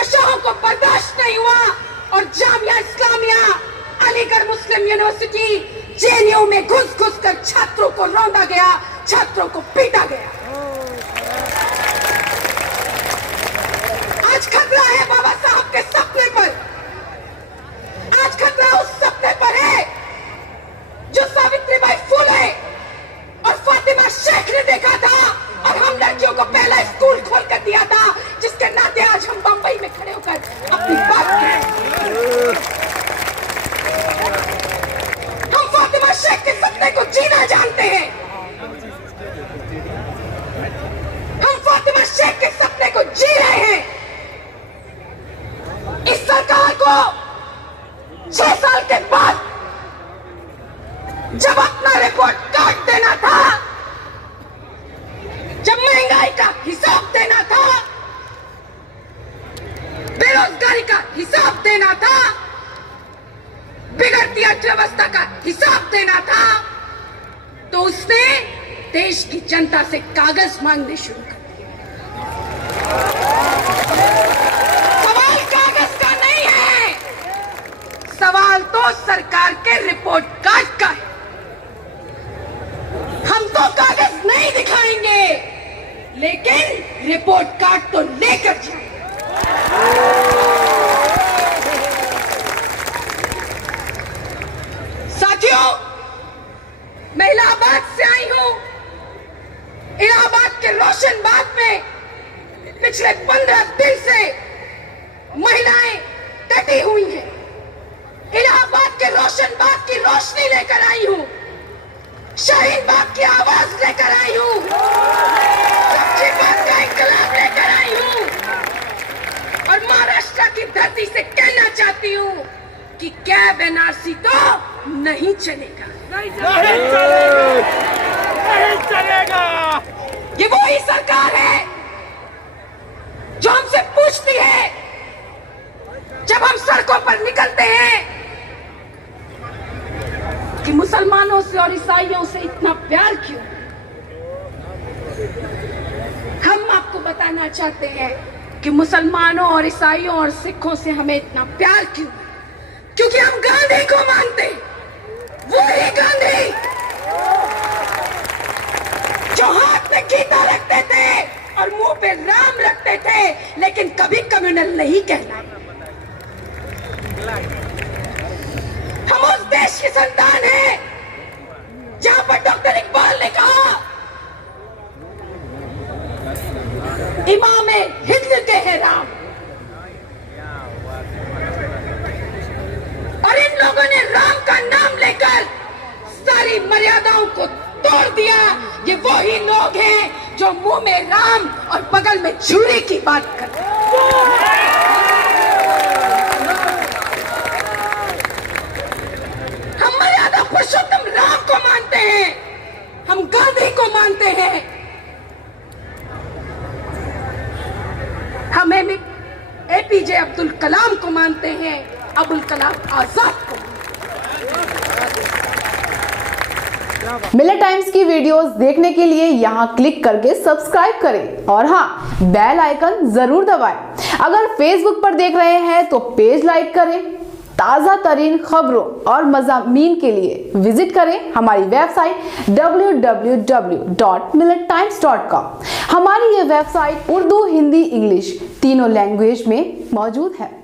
तानाशाहों को बर्दाश्त नहीं हुआ और जामिया इस्लामिया, अलीगढ़ मुस्लिम यूनिवर्सिटी, जेएनयू में घुस घुस कर छात्रों को रौंदा गया, छात्रों को पीटा गया। आज खतरा है बाबा साहब के सपने पर, आज खतरा उस सपने पर है जो सावित्रीबाई फुले और फातिमा शेख ने देखा था और हम लड़कियों को पहला स्कूल खोल कर दिया था, जिसके नाते आज हम बंबई में खड़े होकर अपनी बात करें। हम फातिमा शेख के सपने को जीना जानते हैं, हम फातिमा शेख के सपने को जी रहे हैं। इस सरकार को 6 साल के बाद जब अपना रिपोर्ट कार्ड देना था, जब महंगाई का हिसाब देना था, बेरोजगारी का हिसाब देना था, बिगड़ती अर्थव्यवस्था का हिसाब देना था, तो उसने देश की जनता से कागज मांगने शुरू कर दिए। सवाल कागज का नहीं है, सवाल तो सरकार के रिपोर्ट कार्ड का है। हम तो कागज नहीं दिखाएंगे, लेकिन रिपोर्ट कार्ड तो लेकर जाएंगे। साथियों, मैं इलाहाबाद से आई हूं। इलाहाबाद के रोशनबाग में पिछले 15 दिन से महिलाएं डटी हुई हैं। इलाहाबाद के रोशनबाग की रोशनी लेकर आई हूं, शाहीन बाग की आवाज लेकर आई हूं, सच्ची बात का इंकलाब लेकर आई हूं और महाराष्ट्र की धरती से कहना चाहती हूं कि कैब एनआरसी तो नहीं चलेगा, नहीं चलेगा। ये वही सरकार है जो हमसे पूछती है जब हम सड़कों पर निकलते हैं कि मुसलमानों से और ईसाइयों से इतना प्यार क्यों। हम आपको बताना चाहते हैं कि मुसलमानों और ईसाइयों और सिखों से हमें इतना प्यार क्यों, क्योंकि हम गांधी को मानते, वही गांधी जो हाथ में गीता रखते थे और मुंह पे राम रखते थे, लेकिन कभी कम्युनल नहीं कहना। हम उस देश की संतान हैं जहां पर डॉक्टर इकबाल ने कहा, इमाम हिंद के है राम, और इन लोगों ने राम का नाम लेकर सारी मर्यादाओं को तोड़ दिया। ये वही लोग हैं जो मुंह में राम और बगल में छुरी की बात करते हैं। हम मर्यादा पुरुषोत्तम राम को मानते हैं, हम गांधी को मानते हैं, हम एपीजे अब्दुल कलाम को मानते हैं, अबुल कलाम आजाद को। मिलर टाइम्स की वीडियोस देखने के लिए यहाँ क्लिक करके सब्सक्राइब करें और हाँ, बेल आइकन जरूर दबाएं। अगर फेसबुक पर देख रहे हैं तो पेज लाइक करें। ताज़ा तरीन खबरों और मज़ामीन के लिए विजिट करें हमारी वेबसाइट www.millertimes.com। हमारी ये वेबसाइट उर्दू, हिंदी, इंग्लिश तीनों लैंग्वेज में मौजूद है।